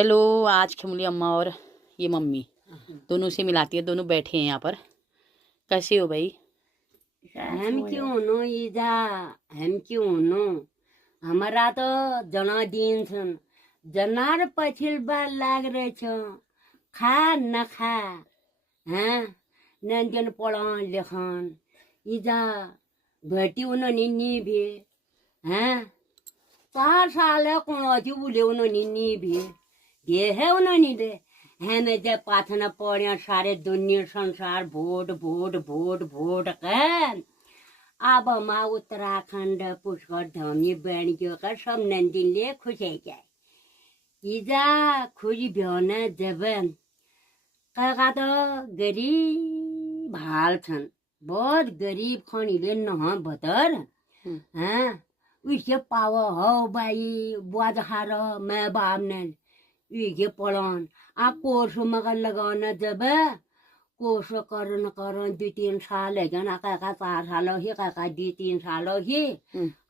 Hello. आज खिमुली अम्मा और ये मम्मी दोनों से मिलाती है। दोनों बैठे हैं यहाँ पर। कैसे हो भाई? हम क्यों नो ईजा, हम क्यों नो हमारा तो जन्मदिन छन् जनार पछिल बार लाग रहेछ खा नखा हाँ नंदन पढ़न लेखन ईजा भेटी उन्होंने नी भी हाँ 4 साल कौन अति बुले उन्होंने नी भी ये है उन्होंने दे हमें जब पाथना पढ़िया सारे दुनिया संसार भोट भोट भोट भोट कर अब माँ उत्तराखंड पुष्कर धमी बहनियों का सब नंदिनले खुश है जाए इजा खुशी भ्याउन जब काका तो गरीब हाल छन् बहुत गरीब खनिले नह भतर हाँ उसे पाव हो बाई बुआ हार मैं बाप ने उसे पढ़न आ कोर्स मगर लगाना जब कोर्स करन 2-3 साल है जन आका 4 साल ही काका 2-3 साल ही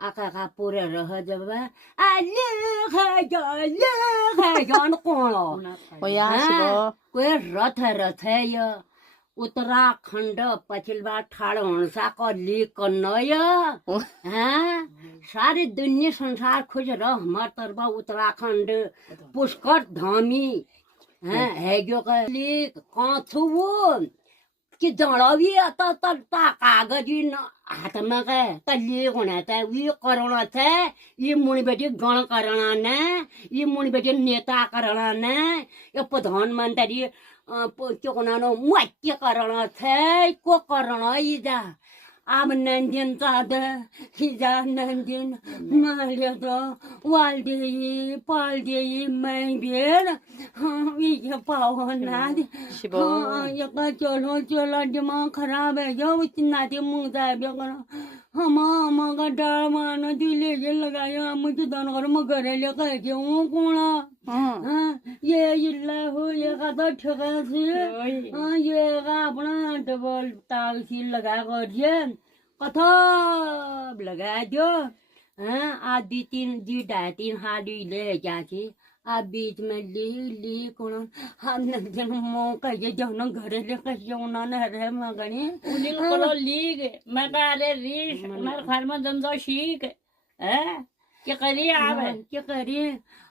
आका पूरे रह जब लेख जन कौन कोई रथ है ये उत्तराखंड पछिल्बा ठाड़ हंसा को लिक नय हाँ सारी दुनिया संसार खोज रह हमार तरफ उत्तराखंड पुष्कर धामी हाँ है जो का लिक कांचू वो कि जड़वी त कागजी न हाथ में के त लिक होना था ये करना था ये मुनि बेटी गण करना न ये मुनि बेटी नेता करना न ये प्रधानमंत्री त्यो कोनानो मुक्ति करण थे को करण इजा अब नंदिन चाहते इजा नंदिन माले तो वाल दे पाल दे मैं बेर ये पाओ ना ये का चलो चलो दिमाग खराब है जो इतना दे मुंह जाए बेकर हम का डाल मानो दिले ये लगाया मुझे दोनों घर में घरे लेकर के हूँ कौन ये इल्ला हो ये का तो ठगा से ये का अपना डबल ताग सी लगा कर कथब लगा दो आज 2-3 हाथ ले जाके आप बीच में ली कौन हम जन मौका ये जन घरे लेकर जौना न रहे मगनी उन्हीं को लीग मैं कह रहे रीश मैं घर में जम जाओ शीख है क्या करिए आप क्या करिए